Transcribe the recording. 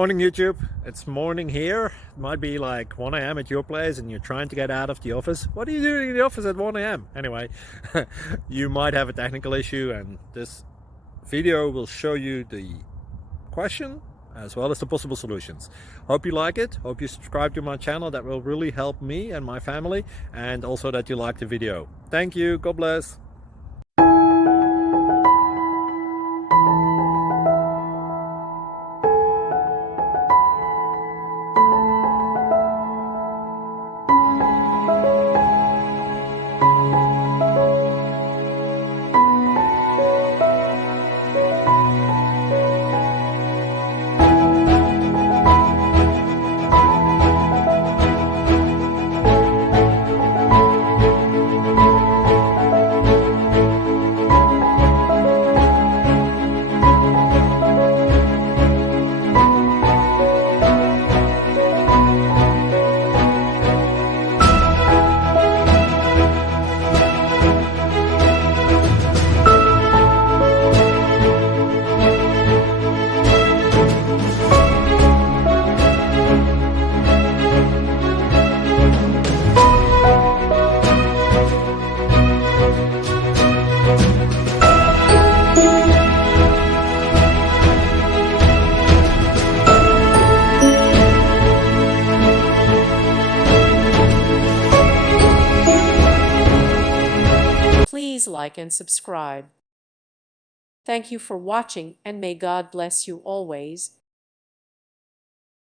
Morning YouTube, it's morning here. It might be like 1 a.m. at your place and you're trying to get out of the office. What are you doing in the office at 1 a.m.? Anyway, you might have a technical issue and this video will show you the question as well as the possible solutions. Hope you like it, hope you subscribe to my channel. That will really help me and my family, and also that you like the video. Thank you, God bless. Please like and subscribe. Thank you for watching, and may God bless you always.